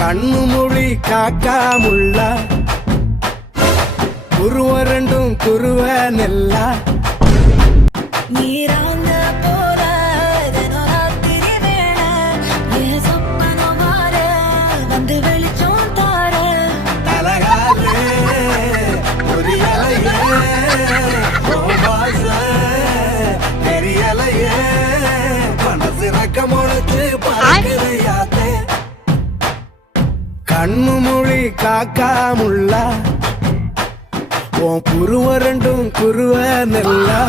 கண்ணு மொழி காக்கா முள்ளா குருவ ரெண்டும் குருவ நெல்லா நீராங்க போல தினராத்திரி வேளை என் சொப்பனம் மாற வந்து வெளிச்சம் தார அழகாலே புரியலையே உன் வாசை தெரியலையே மனசு ரக்க முளைச்சு பார்க்குதையாத்தே கண்ணு மொழி காக்கா முள்ளா உன் குருவ ரெண்டும் குருவ நெல்லா